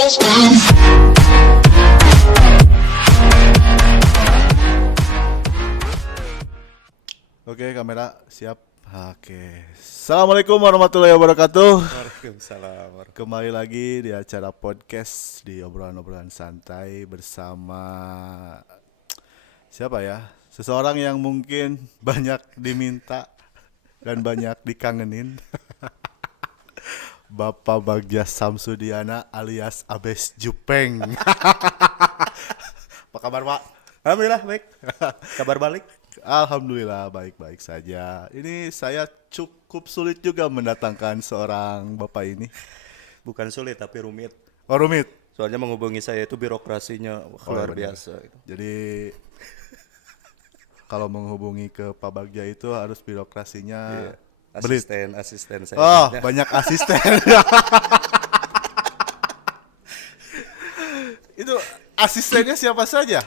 Oke, kamera siap. Oke. Assalamualaikum warahmatullahi wabarakatuh. Waalaikumsalam. Kembali lagi di acara podcast di obrolan-obrolan santai bersama siapa ya? Seseorang yang mungkin banyak diminta dan banyak dikangenin. Bapak Bagja Samsudiana alias Abes Jupeng. Apa kabar, Pak? Alhamdulillah baik. Kabar balik? Alhamdulillah baik-baik saja. Ini saya cukup sulit juga mendatangkan seorang bapak ini. Bukan sulit tapi rumit. Oh, rumit. Soalnya menghubungi saya itu birokrasinya luar benar. biasa. Jadi kalau menghubungi ke Pak Bagja itu harus birokrasinya Iya. belit. Asisten saya. Oh, banyak. banyak asisten. Itu asistennya siapa saja?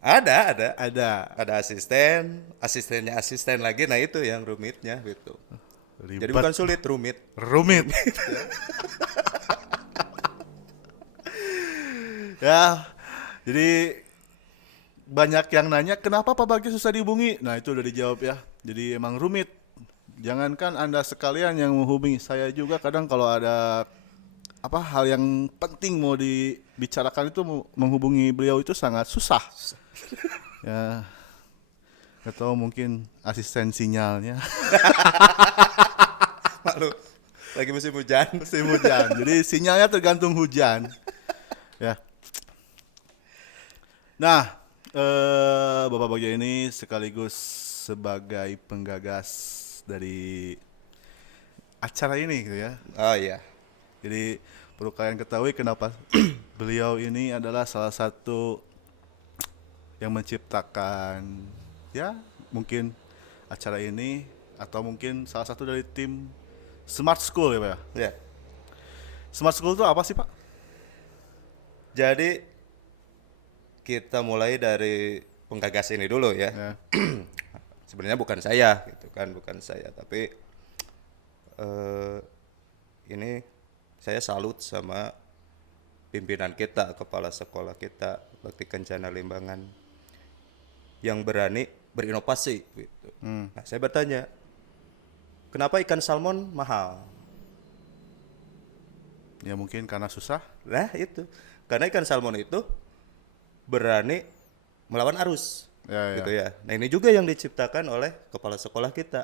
Ada. Ada. Ada asistennya asisten lagi. Nah itu yang rumitnya gitu. Jadi Ribet. bukan sulit, rumit. Rumit. Ya, jadi banyak yang nanya kenapa Pak Bagja susah dihubungi. Nah itu udah dijawab ya. Jadi emang rumit. Jangankan Anda sekalian yang menghubungi, saya juga kadang kalau ada hal yang penting mau dibicarakan itu menghubungi beliau itu sangat susah. Ya, atau mungkin asisten sinyalnya. Malu. Lagi musim hujan. Musim hujan. Jadi sinyalnya tergantung hujan. Ya. Nah, Bapak Bagja ini sekaligus sebagai penggagas dari acara ini gitu ya. Oh iya. Jadi perlu kalian ketahui kenapa beliau ini adalah salah satu yang menciptakan ya mungkin acara ini atau mungkin salah satu dari tim Smart School ya Pak ya. Ya. Smart School itu apa sih Pak? Jadi kita mulai dari penggagas ini dulu ya. Ya. Sebenarnya bukan saya gitu kan, bukan saya, tapi ini saya salut sama pimpinan kita, kepala sekolah kita, Bakti Kencana Limbangan, yang berani berinovasi gitu. Nah, saya bertanya, kenapa ikan salmon mahal? Ya mungkin karena susah. Nah itu, karena ikan salmon itu berani melawan arus. Ya. Gitu ya. Nah ini juga yang diciptakan oleh kepala sekolah kita.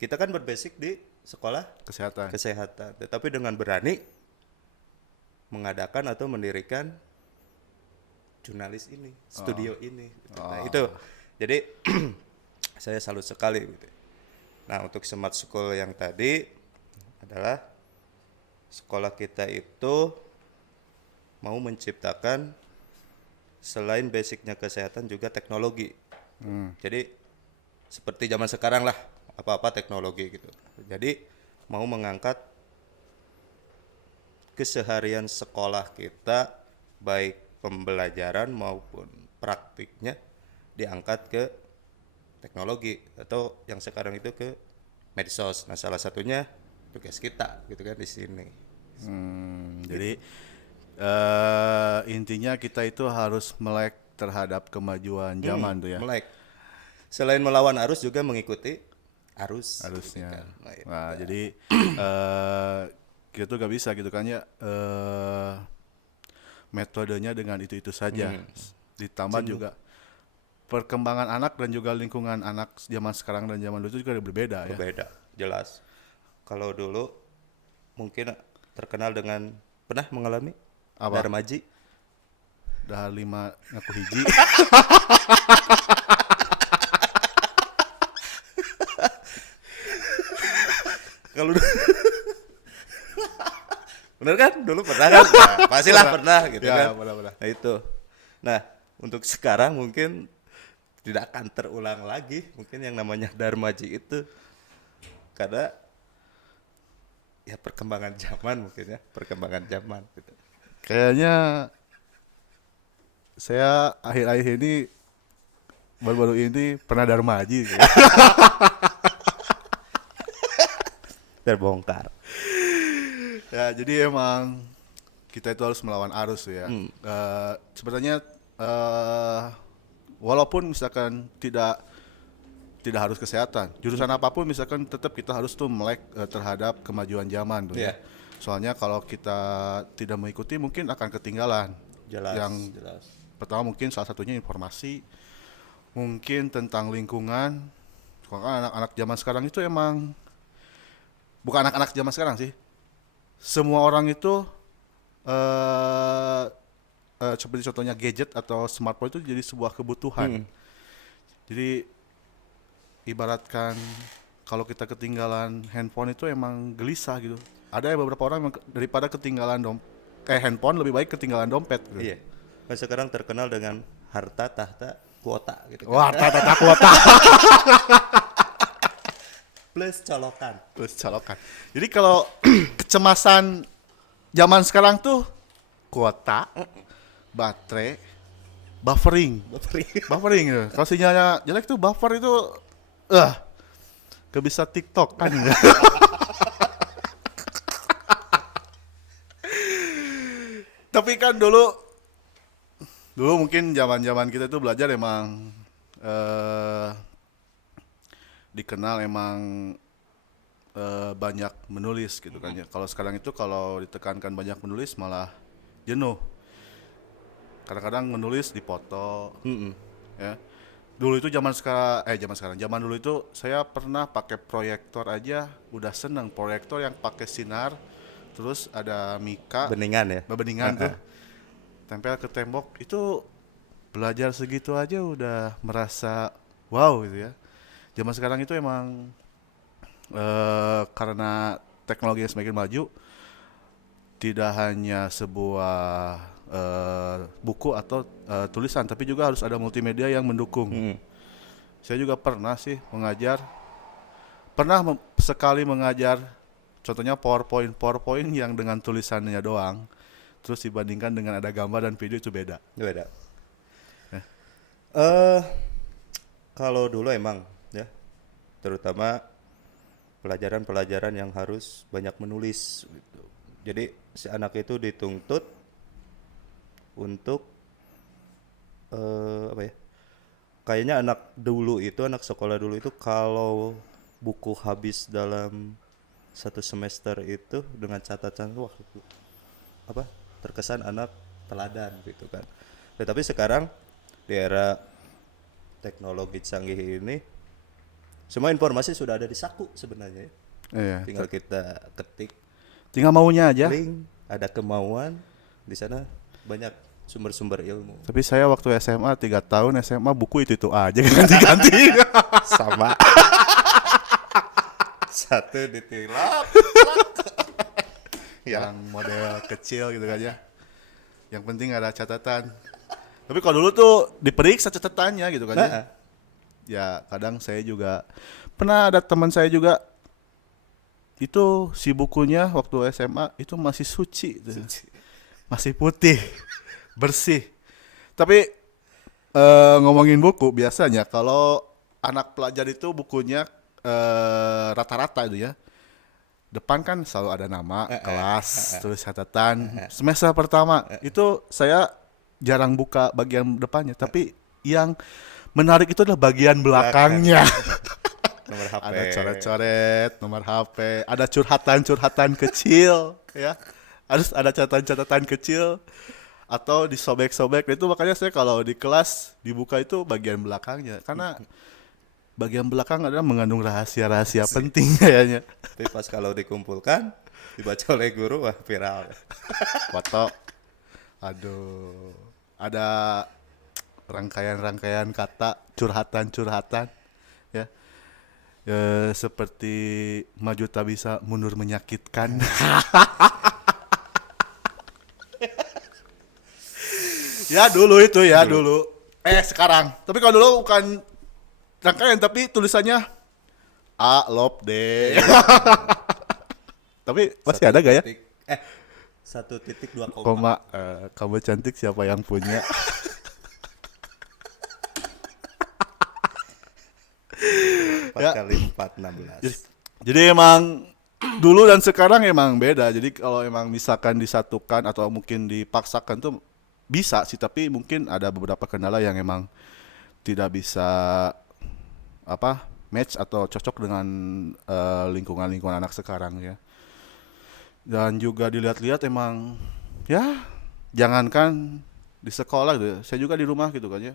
Kita kan berbasic di sekolah kesehatan, tetapi dengan berani mengadakan atau mendirikan jurnalis ini, studio ini. Gitu. Nah itu, jadi saya salut sekali. Gitu. Nah untuk Smart School yang tadi adalah sekolah kita itu mau menciptakan selain basicnya kesehatan juga teknologi. Jadi seperti zaman sekarang lah, apa-apa teknologi gitu. Jadi mau mengangkat keseharian sekolah kita, baik pembelajaran maupun praktiknya diangkat ke teknologi atau yang sekarang itu ke medsos. Nah salah satunya tugas kita gitu kan di sini. Jadi intinya kita itu harus melek terhadap kemajuan zaman tuh ya. Melek. Selain melawan arus juga mengikuti Arusnya. Gitu kan. Nah, jadi kita tuh gak bisa gitu kan ya metodenya dengan itu saja. Ditambah juga perkembangan anak dan juga lingkungan anak zaman sekarang dan zaman dulu itu juga berbeda ya. Berbeda, jelas. Kalau dulu mungkin terkenal dengan pernah mengalami Apa? Darmaji. Dah 5 ngaku hiji. Kalau bener kan? Dulu pernah kan? Nah, pastilah pernah gitu Ya, kan. benar. Nah itu. Nah untuk sekarang mungkin tidak akan terulang lagi mungkin yang namanya Darmaji itu, karena ya perkembangan zaman mungkin ya, perkembangan zaman gitu. Kayaknya saya akhir-akhir ini baru-baru ini pernah Darmaji gitu. Terbongkar. Ya, jadi emang kita itu harus melawan arus ya. Sebenarnya walaupun misalkan tidak harus kesehatan, jurusan apapun misalkan tetap kita harus tuh melek terhadap kemajuan zaman tuh ya. Iya. Soalnya kalau kita tidak mengikuti mungkin akan ketinggalan. Jelas, Yang jelas. pertama mungkin salah satunya informasi, mungkin tentang lingkungan. Soalnya anak-anak zaman sekarang itu emang bukan anak-anak zaman sekarang sih. Semua orang itu seperti contohnya gadget atau smartphone itu jadi sebuah kebutuhan. Jadi ibaratkan kalau kita ketinggalan handphone itu emang gelisah gitu. Ada beberapa orang yang daripada ketinggalan handphone lebih baik ketinggalan dompet gitu. Iya. Kan sekarang terkenal dengan harta tahta kuota gitu kan. Wah, tata kuota Plus colokan. terus colokan. Jadi kalau kecemasan zaman sekarang tuh kuota, baterai, buffering gitu. Kalau sinyalnya jelek tuh buffer itu gak bisa TikTok kan. Tapi kan dulu mungkin zaman kita tuh belajar emang dikenal emang banyak menulis gitu kan ya. Kalau sekarang itu kalau ditekankan banyak menulis malah jenuh. Kadang-kadang menulis dipoto ya. Dulu itu zaman dulu itu saya pernah pakai proyektor aja udah seneng. Proyektor yang pakai sinar, terus ada mika Beningan ya. bebeningan tuh tempel ke tembok. Itu belajar segitu aja udah merasa wow gitu ya. Zaman sekarang itu emang karena teknologi yang semakin maju, tidak hanya sebuah buku atau tulisan, tapi juga harus ada multimedia yang mendukung. Saya juga pernah sih sekali mengajar, contohnya PowerPoint yang dengan tulisannya doang, terus dibandingkan dengan ada gambar dan video itu beda. Beda. Kalau dulu emang ya, terutama pelajaran-pelajaran yang harus banyak menulis gitu. Jadi si anak itu dituntut untuk apa ya? Kayaknya anak sekolah dulu itu kalau buku habis dalam satu semester itu dengan catatan wah apa terkesan anak teladan gitu kan. Tetapi sekarang di era teknologi canggih ini semua informasi sudah ada di saku sebenarnya ya. Iya. Tinggal kita ketik Tinggal maunya aja. link, ada kemauan di sana banyak sumber-sumber ilmu. Tapi saya waktu SMA 3 tahun SMA buku itu aja ganti-ganti. Sama. Satu ditilap. Yang model kecil gitu kan ya. Yang penting ada catatan. Tapi kalau dulu tuh diperiksa catatannya gitu kan ya. Ya kadang saya juga pernah ada teman saya juga itu si bukunya waktu SMA itu masih suci tuh. Masih putih, bersih. Tapi ngomongin buku biasanya kalau anak pelajar itu bukunya rata-rata itu ya. Depan kan selalu ada nama, kelas, tulis catatan. Semester pertama itu saya jarang buka bagian depannya, tapi yang menarik itu adalah bagian belakangnya. Nomor HP. Ada coret-coret, nomor HP, ada curhatan-curhatan kecil, ya. Harus ada catatan-catatan kecil atau disobek-sobek. Itu makanya saya kalau di kelas dibuka itu bagian belakangnya, karena bagian belakang adalah mengandung rahasia-rahasia penting kayaknya. Tapi pas kalau dikumpulkan dibaca oleh guru wah viral. Foto. Aduh. Ada rangkaian-rangkaian kata, curhatan-curhatan ya. Seperti maju tak bisa, mundur menyakitkan. Ya dulu itu ya dulu. Sekarang. Tapi kalau dulu bukan rangkaian tapi tulisannya A love D. Tapi masih ada gak ya? 1.2 Koma kamu cantik siapa yang punya? 4 kali 4 16. Jadi emang dulu dan sekarang emang beda. Jadi kalau emang misalkan disatukan atau mungkin dipaksakan tuh bisa sih, tapi mungkin ada beberapa kendala yang emang tidak bisa apa match atau cocok dengan lingkungan-lingkungan anak sekarang ya. Dan juga dilihat-lihat emang ya jangankan di sekolah gitu, saya juga di rumah gitu kan ya.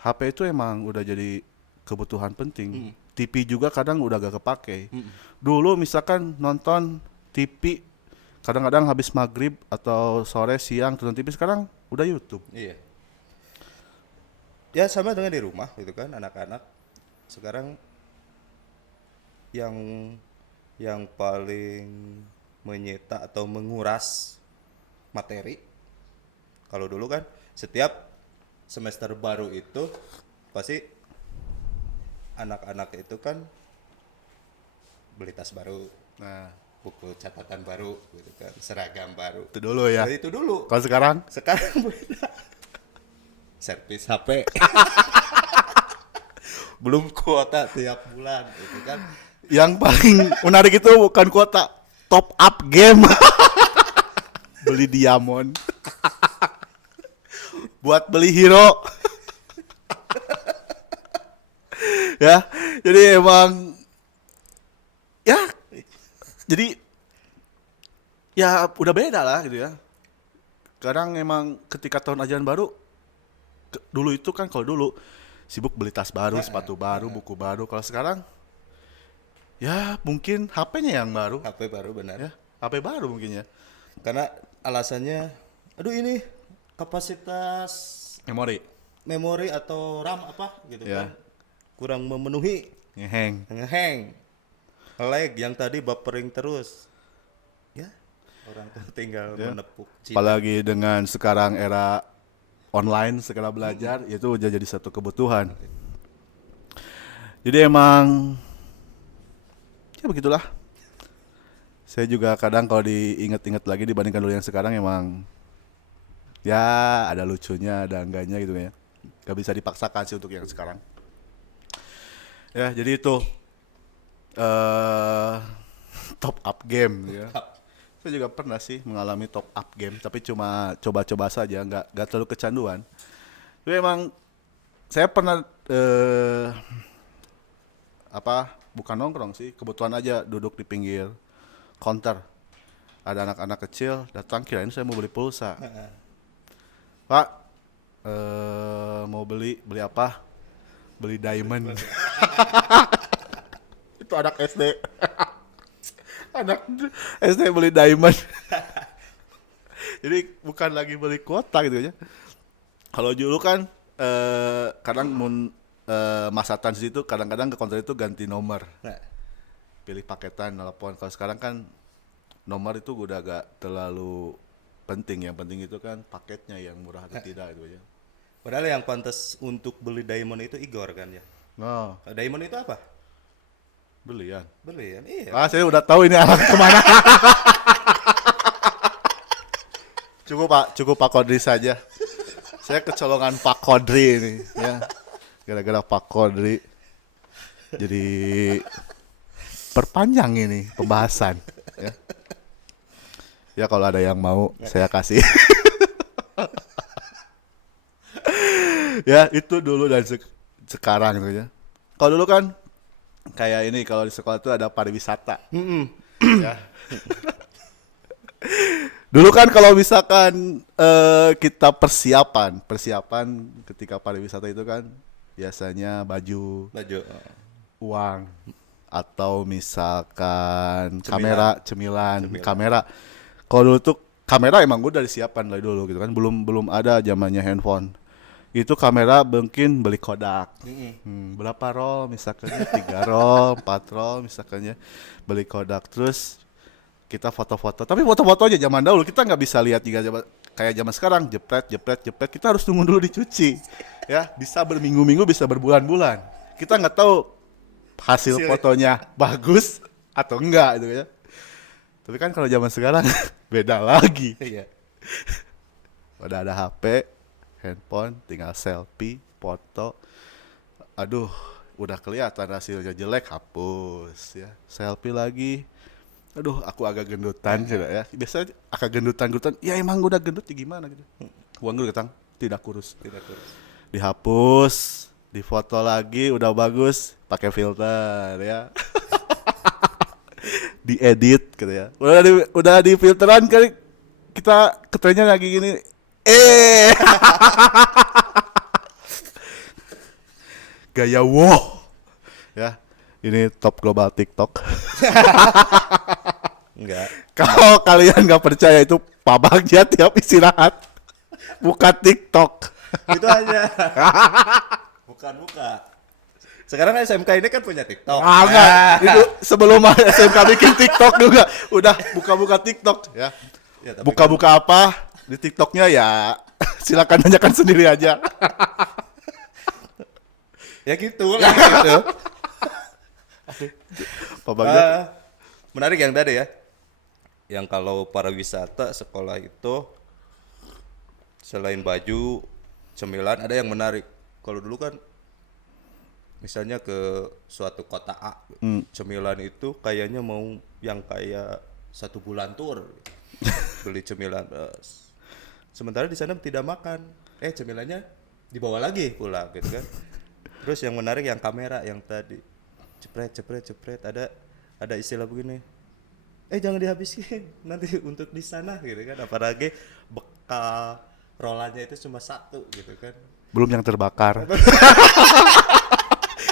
HP itu emang udah jadi kebutuhan penting. TV juga kadang udah gak kepake. Dulu misalkan nonton TV kadang-kadang habis maghrib atau sore siang nonton TV, sekarang udah YouTube. Iya. Ya sama dengan di rumah gitu kan, anak-anak sekarang yang paling menyita atau menguras materi. Kalau dulu kan setiap semester baru itu pasti anak-anak itu kan beli tas baru, Nah, buku catatan baru gitu kan, seragam baru. itu dulu ya. Nah, itu dulu. Kalau sekarang Sekarang beda. Servis HP. Belum kuota tiap bulan gitu kan. yang paling menarik itu bukan kuota, top up game. Beli diamond. Buat beli hero. Ya, jadi emang ya jadi ya udah beda lah gitu ya. Kadang emang ketika tahun ajaran baru dulu itu kan, kalau dulu sibuk beli tas baru, sepatu baru, buku baru. Kalau sekarang ya mungkin HP-nya yang baru HP baru benar. ya. HP baru mungkin ya. Karena alasannya aduh ini kapasitas memori atau RAM apa gitu Ya. kan kurang memenuhi, Ngeheng. ngeheng, lag yang tadi buffering terus. Ya, orang tuh tinggal Ya. menepuk cinta. Apalagi dengan sekarang era online, segala belajar, itu udah jadi satu kebutuhan. Jadi emang ya begitulah. Saya juga kadang kalau diingat-ingat lagi dibandingkan dulu yang sekarang emang ya ada lucunya, ada enggaknya gitu ya. Gak bisa dipaksakan sih untuk yang sekarang. Ya, jadi itu top up game ya. Saya juga pernah sih mengalami top up game, tapi cuma coba-coba saja, nggak terlalu kecanduan. Tapi emang saya pernah bukan nongkrong sih, kebetulan aja duduk di pinggir counter. Ada anak-anak kecil datang, kirain saya mau beli pulsa. Pak, mau beli apa? Beli diamond. Itu anak SD. Anak SD beli diamond. Jadi bukan lagi beli kuota gitu ya. Kalau dulu kan kadang masa transit itu kadang-kadang ke counter itu ganti nomor. Nah, Pilih paketan, telepon. Kalau sekarang kan nomor itu udah gak terlalu penting. Yang penting itu kan paketnya yang murah atau tidak gitu ya. padahal yang pantas untuk beli diamond itu Igor kan ya. Nah, Diamond itu apa? belian. Beli ya? Iya. Ah, saya udah tahu ini arah kemana. Cukup Pak Kodri saja. Saya kecolongan Pak Kodri ini, ya. Gara-gara Pak Kodri, jadi perpanjang ini pembahasan. Ya, ya kalau ada yang mau saya kasih. Ya itu dulu dan sekarang gitu ya. Kalau dulu kan kayak ini, kalau di sekolah itu ada pariwisata. Ya. Dulu kan kalau misalkan kita persiapan ketika pariwisata itu kan biasanya baju, uang, atau misalkan cemilan, kamera. Kalau dulu tuh kamera emang udah disiapkan dari dulu gitu kan, belum ada zamannya handphone. Itu kamera mungkin beli Kodak. Berapa roll misalkan 3 roll, 4 roll misalkan ya. Beli Kodak, terus kita foto-foto. Tapi foto-foto aja zaman dahulu kita nggak bisa lihat juga kayak zaman sekarang, jepret. Kita harus tunggu dulu dicuci. Ya, bisa berminggu-minggu, bisa berbulan-bulan. Kita nggak tahu hasil fotonya bagus atau enggak gitu ya. Tapi kan kalau zaman sekarang beda lagi. Iya. Udah ada HP, handphone, tinggal selfie, foto. Aduh, udah kelihatan hasilnya jelek, hapus ya. Selfie lagi. Aduh, aku agak gendutan tidak ya. Biasanya agak gendutan. Ya emang udah gendut ya gimana gitu. Uang gue ketang tidak kurus. Tidak kurus. Dihapus, difoto lagi udah bagus, pakai filter ya. Diedit gitu ya. Udah di filteran kali kita ketrennya lagi gini. Gaya wow. Ya. Ini top global TikTok. Enggak. Kalau kalian nggak percaya itu Pak Bagja tiap istirahat buka TikTok. Itu aja. Buka. Sekarang SMK ini kan punya TikTok. Enggak. Itu sebelum SMK bikin TikTok juga udah buka-buka TikTok ya. Ya, tapi Buka-buka apa di TikToknya ya silakan tanyakan sendiri aja. ya gitu lah gitu. Pak Bagja. Menarik yang tadi ya. Yang kalau pariwisata sekolah itu selain baju, cemilan ada yang menarik. Kalau dulu kan misalnya ke suatu kota A, cemilan itu kayaknya mau yang kayak 1 bulan tur beli cemilan. Sementara di sana tidak makan. Cemilannya dibawa lagi pulang gitu kan. Terus yang menarik yang kamera yang tadi cepret ada istilah begini. Jangan dihabisin nanti untuk di sana gitu kan. Apalagi bekal rolannya itu cuma 1 gitu kan. Belum yang terbakar.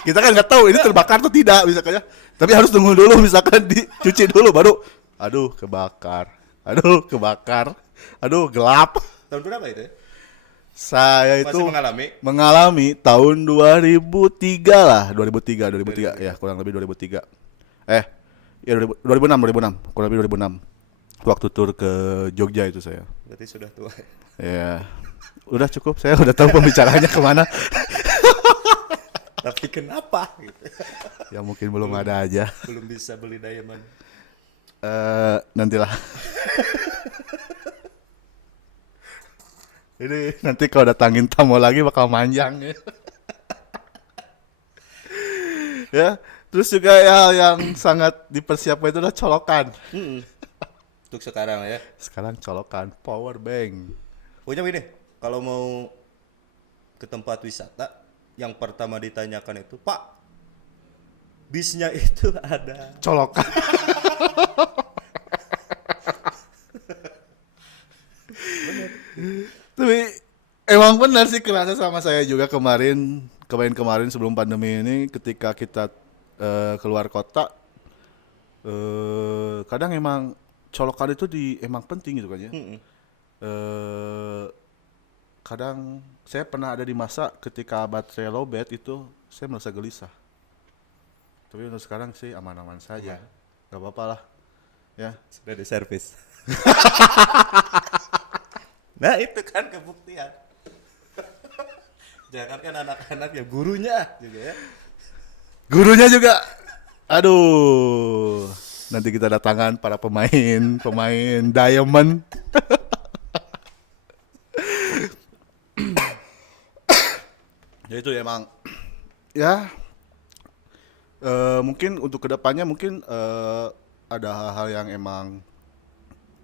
Kita kan nggak tahu ini terbakar atau tidak misalkan ya. Tapi harus tunggu dulu misalkan dicuci dulu baru aduh kebakar. Aduh gelap. Tahun berapa itu ya? Saya Masih itu mengalami tahun 2003 lah, 2003 ya, kurang lebih 2003. Ya 2006, kurang lebih 2006. Waktu tur ke Jogja itu saya. Berarti sudah tua. Ya. Udah cukup, saya udah tahu pembicaranya kemana. Tapi kenapa gitu? Ya mungkin belum ada aja. Belum bisa beli diamond. Nantilah. Ini nanti kalau datangin tamu lagi bakal manjang ya. Ya, terus juga ya yang sangat dipersiapkan itu adalah colokan. Untuk sekarang ya. Sekarang colokan power bank. Pokoknya begini, kalau mau ke tempat wisata, yang pertama ditanyakan itu, Pak, bisnya itu ada. Colokan. Tapi emang benar sih kerasa sama saya juga kemarin sebelum pandemi ini ketika kita keluar kota kadang emang colokan itu emang penting gitu kan ya. Kadang saya pernah ada di masa ketika baterai lowbat itu saya merasa gelisah. Tapi untuk sekarang sih aman-aman saja. Gak apa-apa lah. Ya. Sudah diservis. Nah itu kan kebuktian. Jangankan anak-anak ya, gurunya juga ya. Gurunya juga. Aduh. Nanti kita datangan para pemain diamond. Ya itu emang ya mungkin untuk kedepannya mungkin ada hal-hal yang emang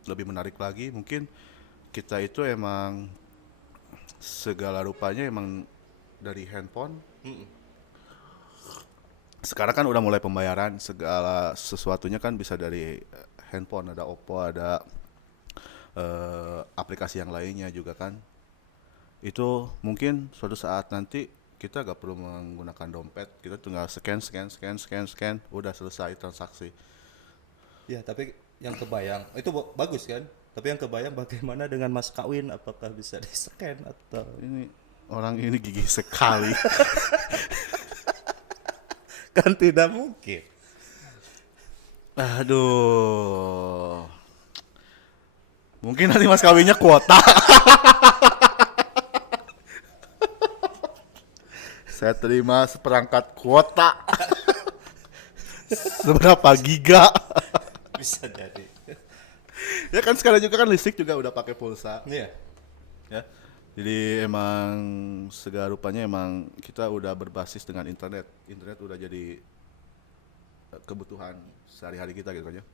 lebih menarik lagi. Mungkin kita itu emang segala rupanya emang dari handphone. Sekarang kan udah mulai pembayaran segala sesuatunya kan bisa dari handphone. Ada Oppo, ada aplikasi yang lainnya juga kan. Itu mungkin suatu saat nanti kita gak perlu menggunakan dompet, kita tinggal scan, udah selesai transaksi. Ya tapi yang kebayang itu bagus kan. Tapi yang kebayang bagaimana dengan mas kawin, apakah bisa di-scan atau Ini orang ini gigih sekali. kan tidak mungkin. Aduh. Mungkin nanti mas kawinnya kuota. Saya terima seperangkat kuota. Seberapa giga? Bisa jadi. Ya kan sekarang juga kan listrik juga udah pakai pulsa. Iya. Ya. Jadi emang segala rupanya emang kita udah berbasis dengan internet. Internet udah jadi kebutuhan sehari-hari kita gitu kan ya.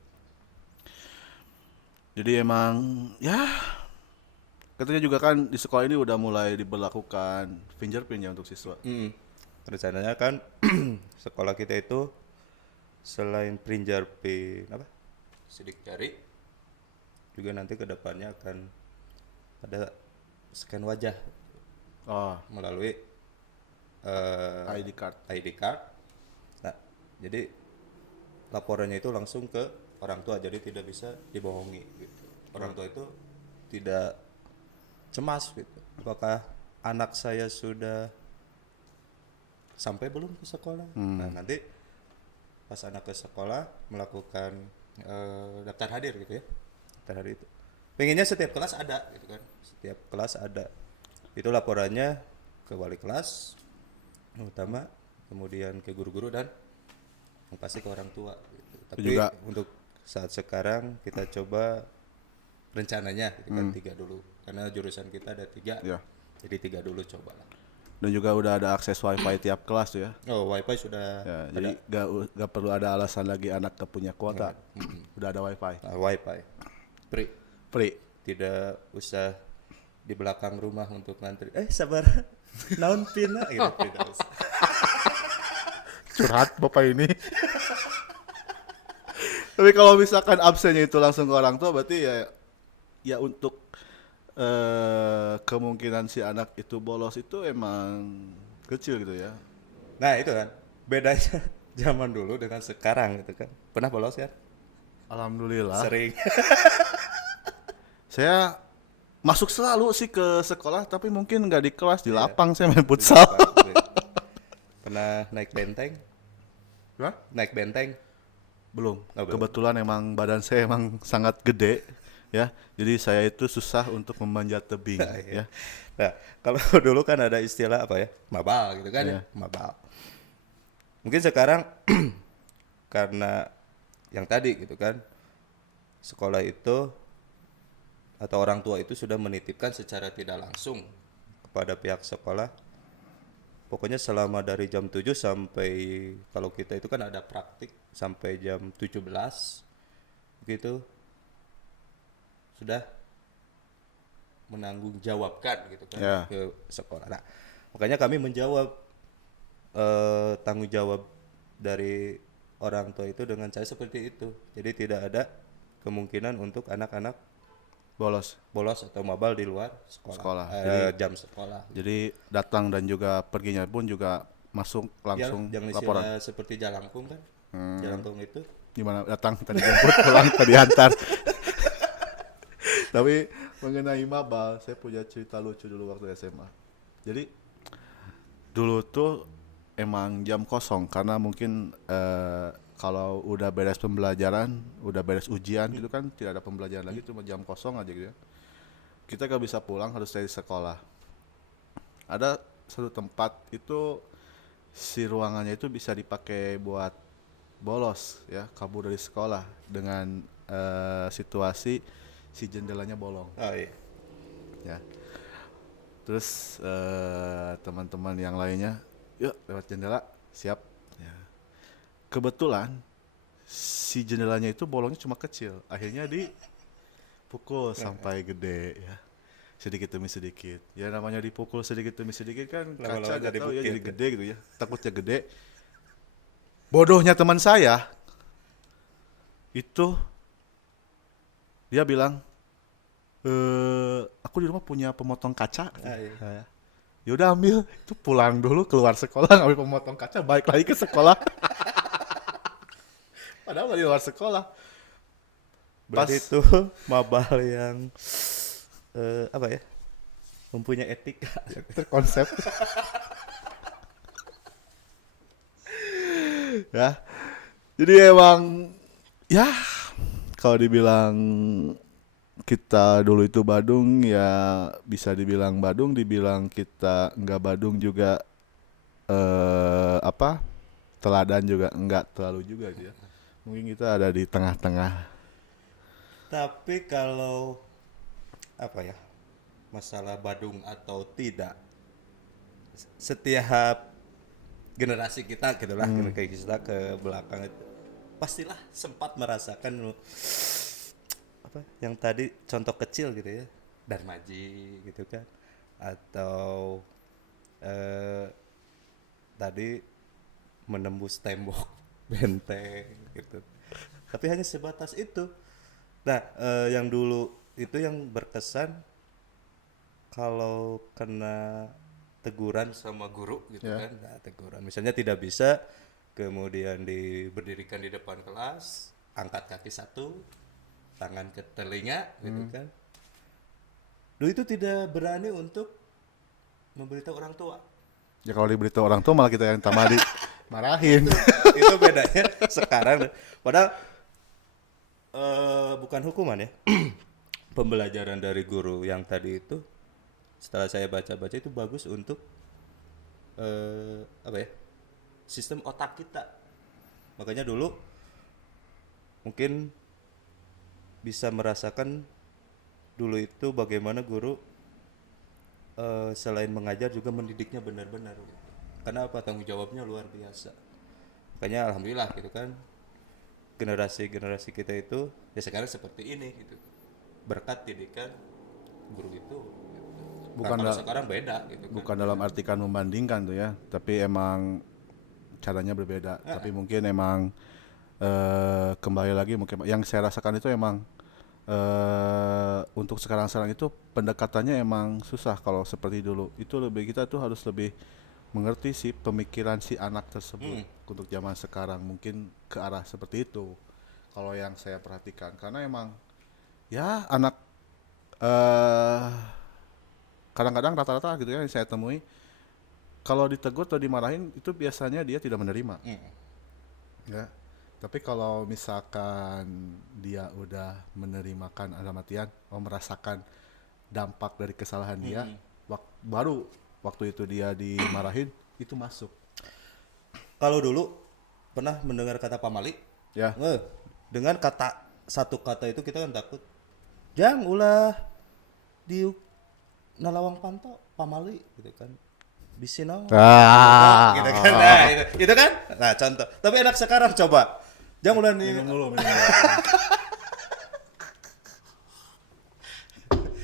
Jadi emang ya katanya juga kan di sekolah ini udah mulai diberlakukan fingerprint ya untuk siswa. Rencananya kan sekolah kita itu selain fingerprint apa sidik jari juga nanti kedepannya akan ada scan wajah Oh, melalui ID card. ID card. Nah, jadi laporannya itu langsung ke orang tua, jadi tidak bisa dibohongi gitu. Orang tua itu tidak cemas gitu. Apakah anak saya sudah sampai belum ke sekolah? Nah, nanti pas anak ke sekolah melakukan daftar hadir gitu ya. Daftar hadir itu. Pengennya setiap kelas ada gitu kan. Setiap kelas ada. Itu laporannya ke wali kelas utama, kemudian ke guru-guru dan yang pasti ke orang tua gitu. Tapi juga untuk saat sekarang kita coba rencananya gitu kan 3 dulu karena jurusan kita ada 3 Ya. jadi 3 dulu coba lah. Dan juga udah ada akses wifi tiap kelas tuh ya. Oh, wifi sudah Ya, ada. jadi gak perlu ada alasan lagi anak gak punya kuota. Udah ada wifi. Wifi free, Free. tidak usah di belakang rumah untuk ngantri sabar naon pina gitu tidak usah. Curhat bapak ini. Tapi kalau misalkan absennya itu langsung ke orang tua berarti ya untuk kemungkinan si anak itu bolos itu emang kecil gitu ya. Nah itu kan bedanya zaman dulu dengan sekarang gitu kan. Pernah bolos kan? Alhamdulillah. Sering. Saya masuk selalu sih ke sekolah tapi mungkin nggak di kelas, di lapang saya main futsal. Pernah naik benteng? Hah? Naik benteng? Belum. Oh, belum. Kebetulan emang badan saya emang sangat gede ya. Jadi saya itu susah untuk memanjat tebing ya. Nah, kalau dulu kan ada istilah apa ya? Mabal gitu kan ya? Mabal. Mungkin sekarang karena yang tadi gitu kan. Sekolah itu atau orang tua itu sudah menitipkan secara tidak langsung kepada pihak sekolah. Pokoknya selama dari jam 7 sampai kalau kita itu kan ada praktik sampai jam 17 gitu sudah menanggung jawabkan gitu kan Ya. ke sekolah. Nah, makanya kami menjawab tanggung jawab dari orang tua itu dengan cara seperti itu. Jadi tidak ada kemungkinan untuk anak-anak Bolos. bolos atau mabal di luar sekolah. Jam sekolah. Jadi datang dan juga perginya pun juga masuk langsung Yang laporan. istilah seperti jalangkung kan. Jalangkung itu Gimana datang tadi jemput pulang tadi antar. Tapi mengenai maba, saya punya cerita lucu dulu waktu SMA. Jadi dulu tuh emang jam kosong karena mungkin kalau udah beres pembelajaran, udah beres ujian gitu kan tidak ada pembelajaran lagi, cuma jam kosong aja gitu ya. Kita gak bisa pulang, harus dari sekolah. Ada satu tempat itu si ruangannya itu bisa dipakai buat bolos ya, kabur dari sekolah dengan situasi si jendelanya bolong oh iya. ya. Terus teman-teman yang lainnya, yuk lewat jendela, siap. Ya. Kebetulan si jendelanya itu bolongnya cuma kecil, akhirnya dipukul sampai gede ya, sedikit demi sedikit. Ya namanya dipukul sedikit demi sedikit kan Lama-lama kaca jadi gak tahu ya bukit jadi ya. gede gitu ya, takutnya gede. Bodohnya teman saya itu dia bilang, aku di rumah punya pemotong kaca. Iya. Ya udah ambil, itu pulang dulu keluar sekolah ngambil pemotong kaca, balik lagi ke sekolah. Padahal nggak di luar sekolah. Berarti itu mabal yang apa ya? Mempunyai etika. Terkonsep. Ya, jadi emang ya kalau dibilang kita dulu itu Badung ya bisa dibilang Badung, dibilang kita enggak Badung juga teladan juga enggak terlalu juga gitu ya. Mungkin kita ada di tengah-tengah. Tapi kalau apa ya? masalah Badung atau tidak, setiap generasi kita gitulah, generasi kita ke belakang itu pastilah sempat merasakan apa yang tadi contoh kecil gitu ya, Darmaji gitu kan, atau tadi menembus tembok benteng gitu, tapi hanya sebatas itu. Nah, yang dulu itu yang berkesan kalau kena teguran sama guru gitu Ya. kan. Nah, teguran misalnya tidak bisa, kemudian berdirikan di depan kelas, angkat kaki satu, tangan ke telinga gitu kan. Dulu itu tidak berani untuk memberitahu orang tua. Ya kalau diberitahu orang tua malah kita yang tambah dimarahin. Itu bedanya sekarang. Padahal bukan hukuman ya. Pembelajaran dari guru yang tadi itu, setelah saya baca-baca itu bagus untuk apa ya, sistem otak kita. Makanya dulu mungkin bisa merasakan dulu itu bagaimana guru selain mengajar juga mendidiknya benar-benar gitu. Karena apa, tanggung jawabnya luar biasa. Makanya alhamdulillah gitu kan, generasi kita itu ya sekarang seperti ini gitu, berkat didikan guru itu gitu. Bukan Nah, kalau da- sekarang beda gitu kan. Bukan dalam artikan membandingkan tuh ya, tapi emang caranya berbeda. Tapi mungkin emang kembali lagi mungkin yang saya rasakan itu emang untuk sekarang itu pendekatannya emang susah kalau seperti dulu. Itu lebih kita tuh harus lebih mengerti sih pemikiran si anak tersebut untuk zaman sekarang mungkin ke arah seperti itu. Kalau yang saya perhatikan karena emang ya anak eh kadang-kadang rata-rata gitu ya yang saya temui kalau ditegur atau dimarahin itu biasanya dia tidak menerima. Ya. Tapi kalau misalkan dia udah menerimakan dalam artian merasakan dampak dari kesalahan dia, baru waktu itu dia dimarahin itu masuk. Kalau dulu pernah mendengar kata pamali, Ya. dengan kata satu kata itu kita kan takut. Jang ulah di nalawang panto pamali gitu kan. Bisi naon? Gitu kan. Nah, itu kan. Nah, contoh. Tapi anak sekarang coba. Jang ulah nih. Minum dulu.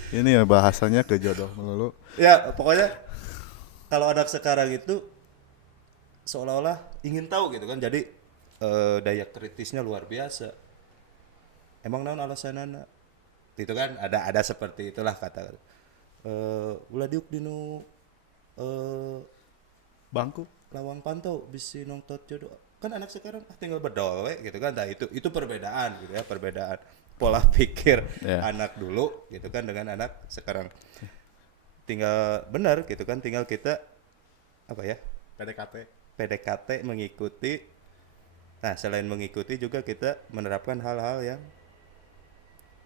Ini ya bahasanya ke jodoh melulu. Ya, pokoknya kalau anak sekarang itu seolah-olah ingin tahu gitu kan. Jadi daya kritisnya luar biasa. Emang naon alasanana? Itu kan ada seperti itulah kata. Ulah diuk dinu Bangku. lawang pantau bisi nongtot jodoh, kan anak sekarang tinggal berdoa we, gitu kan. Nah itu perbedaan gitu ya, perbedaan pola pikir anak dulu gitu kan dengan anak sekarang. Tinggal benar gitu kan, tinggal kita apa ya, PDKT mengikuti. Nah selain mengikuti juga kita menerapkan hal-hal yang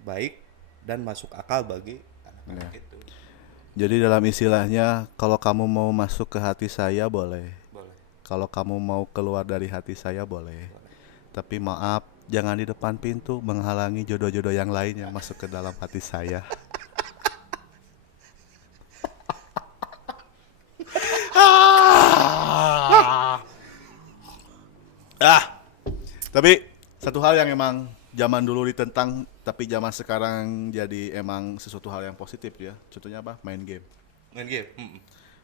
baik dan masuk akal bagi anak-anak itu. Jadi dalam istilahnya kalau kamu mau masuk ke hati saya boleh. Boleh. Kalau kamu mau keluar dari hati saya boleh. Tapi maaf, jangan di depan pintu menghalangi jodoh-jodoh yang lain yang masuk ke dalam hati saya. Tapi satu hal yang emang zaman dulu ditentang tapi zaman sekarang jadi emang sesuatu hal yang positif ya. Contohnya apa? Main game. Main game.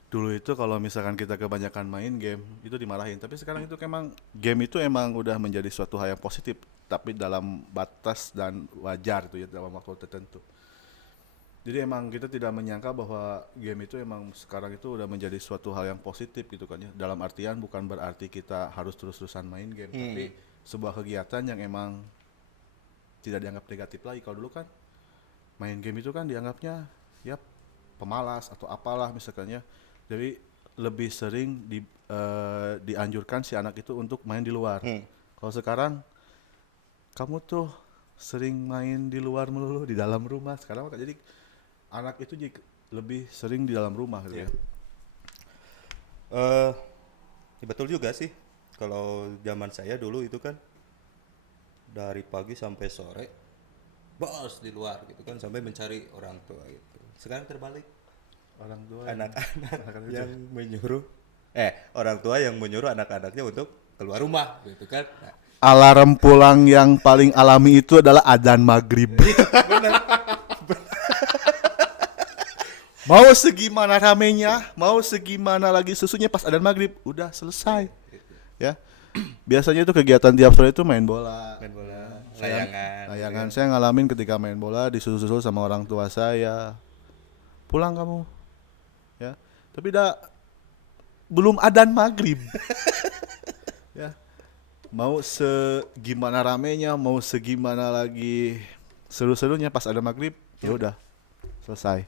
Dulu itu kalau misalkan kita kebanyakan main game itu dimarahin, tapi sekarang itu emang game itu emang udah menjadi suatu hal yang positif tapi dalam batas dan wajar itu ya, dalam waktu tertentu. Jadi emang kita tidak menyangka bahwa game itu emang sekarang itu udah menjadi suatu hal yang positif gitu kan ya. Dalam artian bukan berarti kita harus terus-terusan main game, tapi sebuah kegiatan yang emang tidak dianggap negatif lagi. Kalau dulu kan main game itu kan dianggapnya ya pemalas atau apalah misalkannya. Jadi lebih sering dianjurkan si anak itu untuk main di luar. Kalau sekarang kamu tuh sering main di luar melulu, di dalam rumah. Sekarang jadi anak itu lebih sering di dalam rumah gitu ya. Ya betul juga sih. Kalau zaman saya dulu itu kan dari pagi sampai sore bos di luar gitu kan sampai mencari orang tua gitu. Sekarang terbalik, Orang tua anak-anak yang menyuruh orang tua yang menyuruh anak-anaknya untuk keluar rumah gitu kan. Nah, alarm pulang yang paling alami itu adalah adzan maghrib. Mau segimana ramenya, mau segimana lagi susunya pas adzan maghrib, udah selesai. Ya, biasanya itu kegiatan tiap sore itu main bola. main bola, layangan. Layangan saya ngalamin ketika main bola disusul-susul sama orang tua saya. Pulang kamu, ya. Tapi belum adzan maghrib. Ya, mau segimana ramenya, mau segimana lagi seru-serunya pas adzan maghrib, ya udah selesai.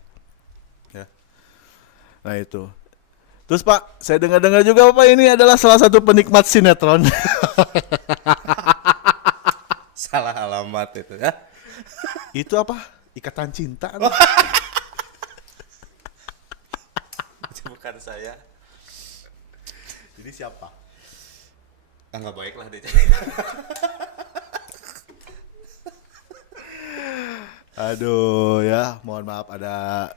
Ya, nah itu. Terus Pak, saya dengar-dengar juga Pak ini adalah salah satu penikmat sinetron. Salah alamat itu ya. Itu apa? Ikatan Cinta. Kan? Itu bukan saya. Jadi siapa? Nggak baik lah dia. Aduh ya, mohon maaf ada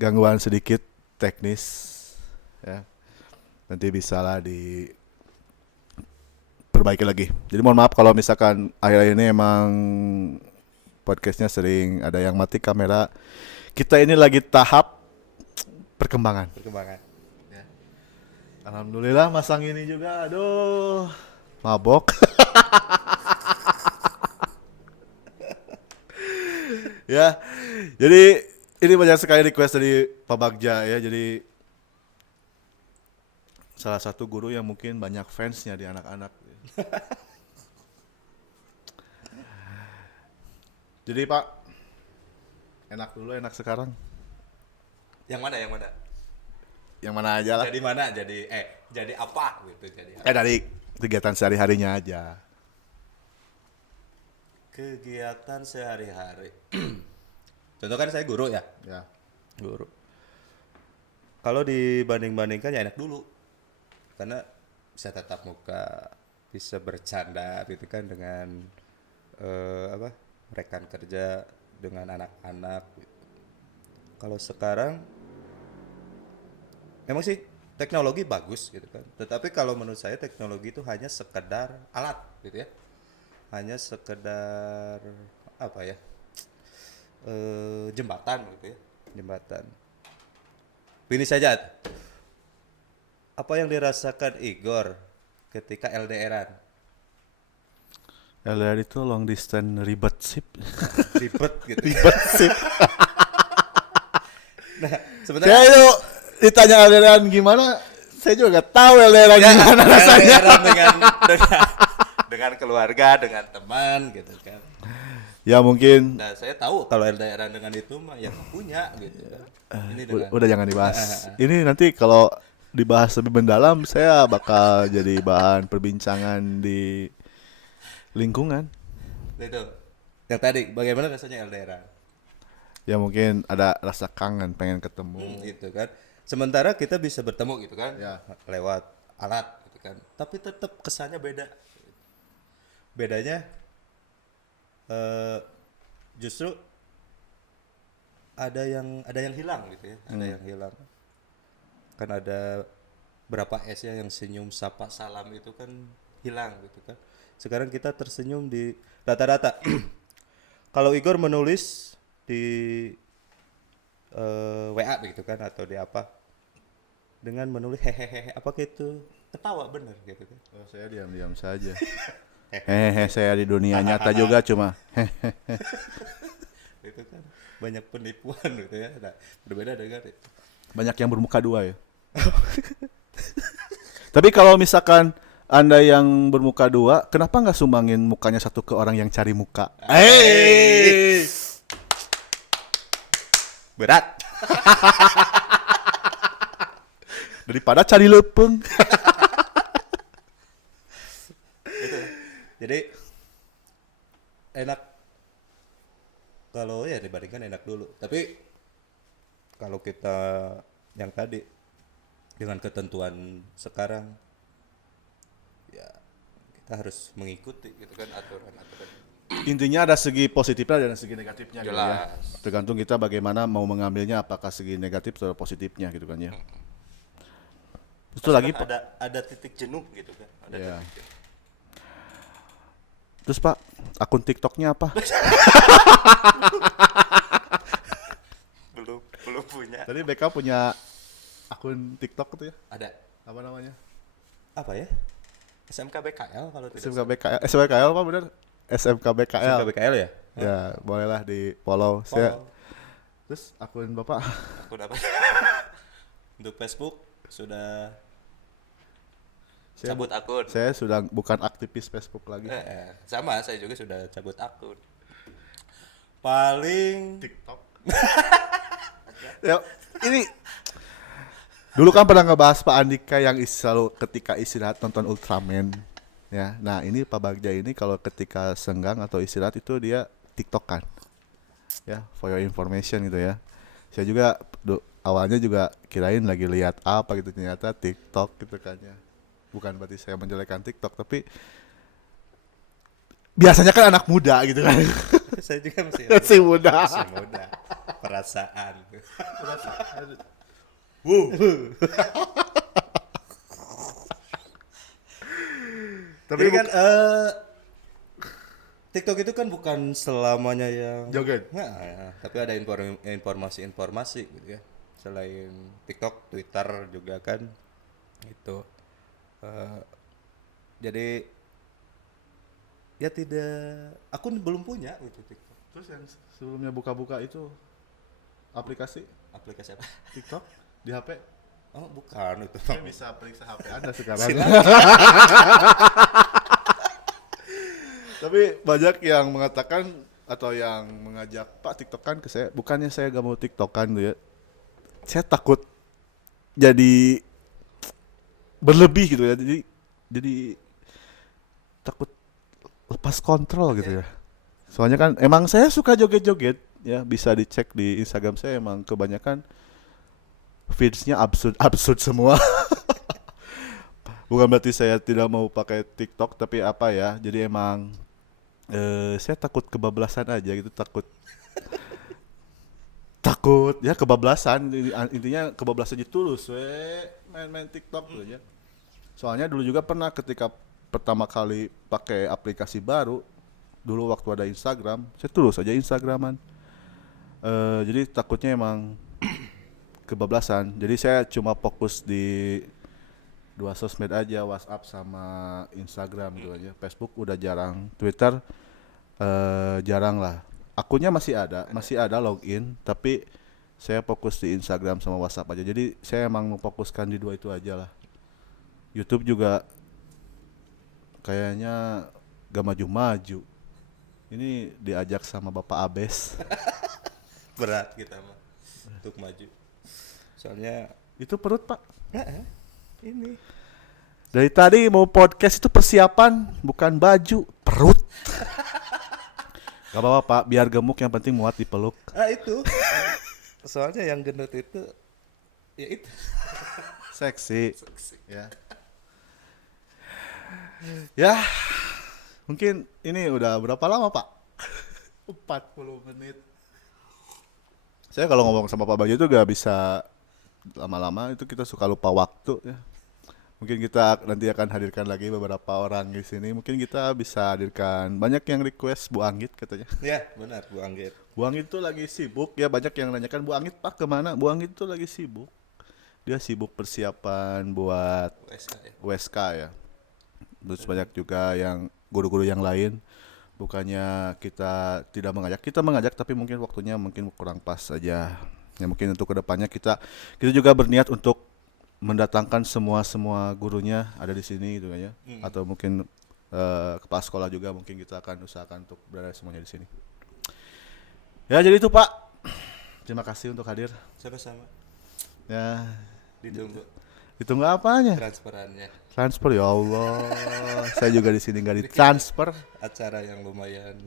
gangguan sedikit teknis ya. Nanti bisalah diperbaiki lagi. Jadi mohon maaf kalau misalkan akhir-akhir ini emang podcastnya sering ada yang mati kamera. Kita ini lagi tahap perkembangan. Ya. Alhamdulillah masang ini juga, aduh mabok. Ya, jadi ini banyak sekali request dari Pak Bagja ya. Jadi salah satu guru yang mungkin banyak fansnya di anak-anak. Jadi Pak, enak dulu enak sekarang. Yang mana? Yang mana aja lah. Jadi mana? Jadi apa gitu jadi. Dari kegiatan sehari-harinya aja. Kegiatan sehari-hari. Contoh kan saya guru ya. Ya. Guru. Kalau dibanding-bandingkan ya enak dulu. Karena bisa tatap muka, bisa bercanda gitu kan dengan rekan kerja, dengan anak-anak. Kalau sekarang emang sih teknologi bagus gitu kan. Tetapi kalau menurut saya teknologi itu hanya sekedar alat gitu ya. Hanya sekedar apa ya? Jembatan gitu ya. Jembatan. Ini saja. Apa yang dirasakan Igor ketika LDRan? LDR itu long distance ribet sip. Ribet gitu. Ribet sip. Nah, Saya sebenarnya itu ditanya LDR gimana, saya juga gak tahu LDR gimana rasanya. LDRan dengan keluarga, dengan teman gitu kan. Ya mungkin Nah, saya tahu kalau LDRan dengan itu mah yang punya gitu kan. Ini dengan udah jangan dibahas. Ini nanti kalau dibahas lebih mendalam, saya bakal jadi bahan perbincangan di lingkungan. itu. Yang tadi bagaimana rasanya LDRan? Ya mungkin ada rasa kangen, pengen ketemu. Gitu kan. Sementara kita bisa bertemu gitu kan. Ya. Lewat alat gitu kan. Tapi tetap kesannya beda. Bedanya justru ada yang hilang gitu ya. Ada yang hilang. Kan ada berapa S ya yang senyum sapa salam itu kan hilang gitu kan. Sekarang kita tersenyum di rata-rata. Kalau Igor menulis di WA begitu kan atau di apa dengan menulis hehehe apakah itu ketawa bener gitu kan. Oh, saya diam-diam saja. Hehehe, saya di dunia nyata juga cuma Itu kan banyak penipuan gitu ya. Nah, berbeda dengan itu. banyak yang bermuka dua ya. Tapi kalau misalkan Anda yang bermuka dua, kenapa nggak sumbangin mukanya satu ke orang yang cari muka? Hey! Berat. Daripada cari lepeng. Gitu. Jadi enak kalau ya dibandingkan enak dulu. Tapi kalau kita yang tadi dengan ketentuan sekarang ya kita harus mengikuti gitu kan aturan-aturan Intinya ada segi positifnya dan segi negatifnya gitu ya. Jelas. Tergantung kita bagaimana mau mengambilnya, apakah segi negatif atau positifnya gitu kan ya. Itu lagi Kan Pak. ada titik jenuh gitu kan. Ada Iya. titik jenuh. Terus Pak, akun TikToknya apa? Belum punya. Tadi BK punya akun TikTok tuh ya? Ada Apa namanya? apa ya? SMK BKL kalau tidak SMK BKL, SMKL Pak bener? SMK BKL. SMK BKL ya? Ya, bolehlah di follow. Saya. Follow. Terus akun Bapak? Aku dapat. Untuk Facebook sudah cabut akun. Saya sudah bukan aktivis Facebook lagi. Sama, saya juga sudah cabut akun. Paling TikTok. Ya, ini dulu kan pernah ngebahas Pak Andika yang selalu ketika istirahat nonton Ultraman. Ya, nah ini Pak Bagja ini kalau ketika senggang atau istirahat itu dia TikTokan. Ya, for your information gitu ya. Saya juga awalnya juga kirain lagi lihat apa gitu, ternyata TikTok gitu kan ya. Bukan berarti saya menjelekkan TikTok, tapi biasanya kan anak muda gitu kan. saya juga masih Masih muda. masih muda. Perasaan. Tapi Jadi kan TikTok itu kan bukan selamanya yang joget. Nah, tapi ada informasi-informasi gitu ya. Selain TikTok, Twitter juga kan itu. Jadi ya tidak, aku belum punya gitu TikTok. Terus yang sebelumnya buka-buka itu aplikasi Aplikasi apa? TikTok di HP. Oh, bukan itu. Saya bisa periksa HP Anda sekarang. Tapi banyak yang mengatakan atau yang mengajak Pak TikTokan ke saya. Bukannya saya gak mau TikTokan gitu ya. Saya takut jadi berlebih gitu ya. Jadi takut lepas kontrol gitu ya. Soalnya kan emang saya suka joget-joget ya, bisa dicek di Instagram saya, emang kebanyakan feeds-nya absurd semua. Bukan berarti saya tidak mau pakai TikTok, tapi apa ya, jadi emang saya takut kebablasan aja gitu, takut ya kebablasan, intinya kebablasan aja tulus main TikTok gitu aja. Soalnya dulu juga pernah ketika pertama kali pakai aplikasi baru, dulu waktu ada Instagram, saya terus aja Instagraman. Jadi takutnya emang kebablasan. Jadi saya cuma fokus di 2 sosmed aja, WhatsApp sama Instagram gitu aja. Facebook udah jarang, Twitter jarang lah. Akunnya masih ada login, tapi saya fokus di Instagram sama WhatsApp aja. Jadi saya emang memfokuskan di 2 itu aja lah. YouTube juga kayaknya gak maju-maju. Ini diajak sama Bapak Abes. Berat kita mah untuk maju. Soalnya Itu perut Pak. ini Dari tadi mau podcast itu persiapan, bukan baju, perut. Gak apa-apa Pak, biar gemuk yang penting muat dipeluk. itu. Soalnya yang gendut itu ya itu. Seksi. Ya. Ya. Mungkin ini udah berapa lama Pak? 40 menit. Saya kalau ngomong sama Pak Bagja itu gak bisa lama-lama, itu kita suka lupa waktu ya. Mungkin kita nanti akan hadirkan lagi beberapa orang di sini. Mungkin kita bisa hadirkan, banyak yang request Bu Anggit katanya. Ya, benar Bu Anggit. Bu Anggit tuh lagi sibuk ya, banyak yang nanyakan Bu Anggit Pak kemana? Bu Anggit tuh lagi sibuk. Dia sibuk persiapan buat USK ya. USK ya. Terus banyak juga yang guru-guru yang lain. Bukannya kita tidak mengajak, kita mengajak tapi mungkin waktunya mungkin kurang pas saja. Ya mungkin untuk kedepannya kita juga berniat untuk mendatangkan semua gurunya ada di sini gitu kan ya. Atau mungkin kepala sekolah juga mungkin kita akan usahakan untuk berada semuanya di sini. Ya jadi itu Pak. Terima kasih untuk hadir. Sama-sama. Ya, Ditunggu apanya? transferannya. Transfer ya Allah. Saya juga di sini nggak ditransfer. Acara yang lumayan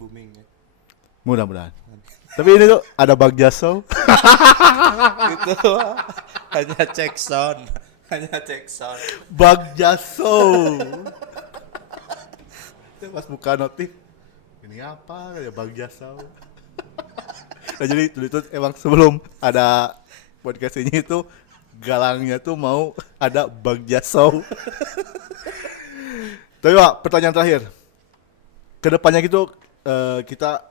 booming ya. Mudah-mudahan. Tapi ini tuh ada Bagja Show. Itu hanya cek sound. Bagja Show. Itu pas buka notif ini apa ya Bang Jasau. Nah, jadi itu emang sebelum ada podcast ini itu galangnya tuh mau ada Bang Jasau. Tapi Pak, pertanyaan terakhir. Kedepannya gitu kita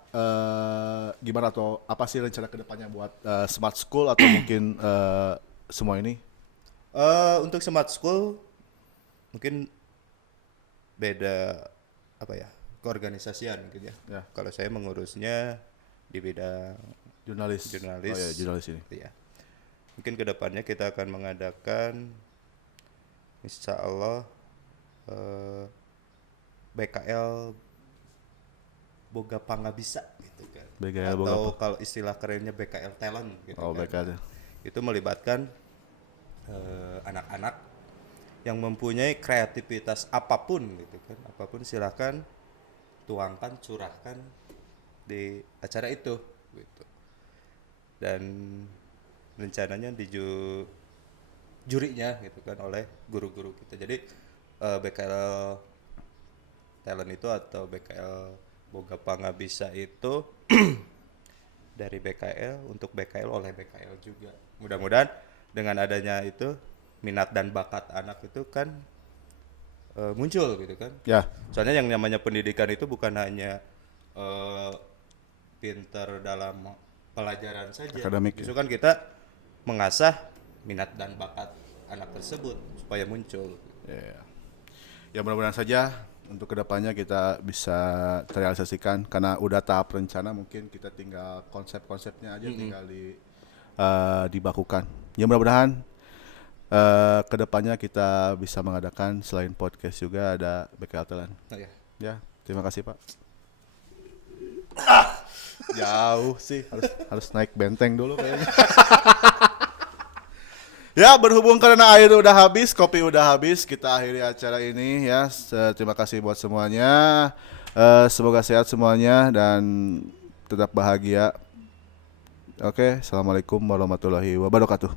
gimana atau apa sih rencana kedepannya buat Smart School atau mungkin semua ini? Untuk Smart School mungkin beda apa ya, keorganisasian gitu ya. Ya. Kalau saya mengurusnya di bidang Jurnalis. jurnalis. Oh ya, jurnalis ini. Ya. Mungkin kedepannya kita akan mengadakan insya Allah BKL Boga Pangabisa gitu kan. BKL Atau Boga kalau istilah kerennya BKL Talent gitu Oh, kan. BKL. Itu melibatkan anak-anak yang mempunyai kreativitas apapun gitu kan. Apapun silakan tuangkan, curahkan di acara itu gitu. Dan rencananya jurinya gitu kan oleh guru-guru kita. Jadi BKL Talent itu atau BKL Boga Pangabisa itu dari BKL untuk BKL oleh BKL juga. Mudah-mudahan dengan adanya itu minat dan bakat anak itu kan muncul gitu kan. Ya. Soalnya yang namanya pendidikan itu bukan hanya pinter dalam pelajaran saja. Akademik, Justru kan kita mengasah minat dan bakat anak tersebut supaya muncul. Ya. Ya mudah-mudahan saja untuk kedepannya kita bisa terrealisasikan karena udah tahap rencana mungkin kita tinggal konsep-konsepnya aja tinggal dibakukan. Ya mudah-mudahan kedepannya kita bisa mengadakan selain podcast juga ada BKL Talent. Nah, ya. Ya terima kasih Pak. Jauh sih harus naik benteng dulu kayaknya. Ya berhubung karena air udah habis, kopi udah habis, kita akhiri acara ini ya. Terima kasih buat semuanya. Semoga sehat semuanya dan tetap bahagia. Oke, assalamualaikum warahmatullahi wabarakatuh.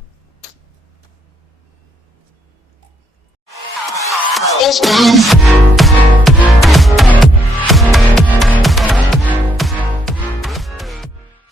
It's dance.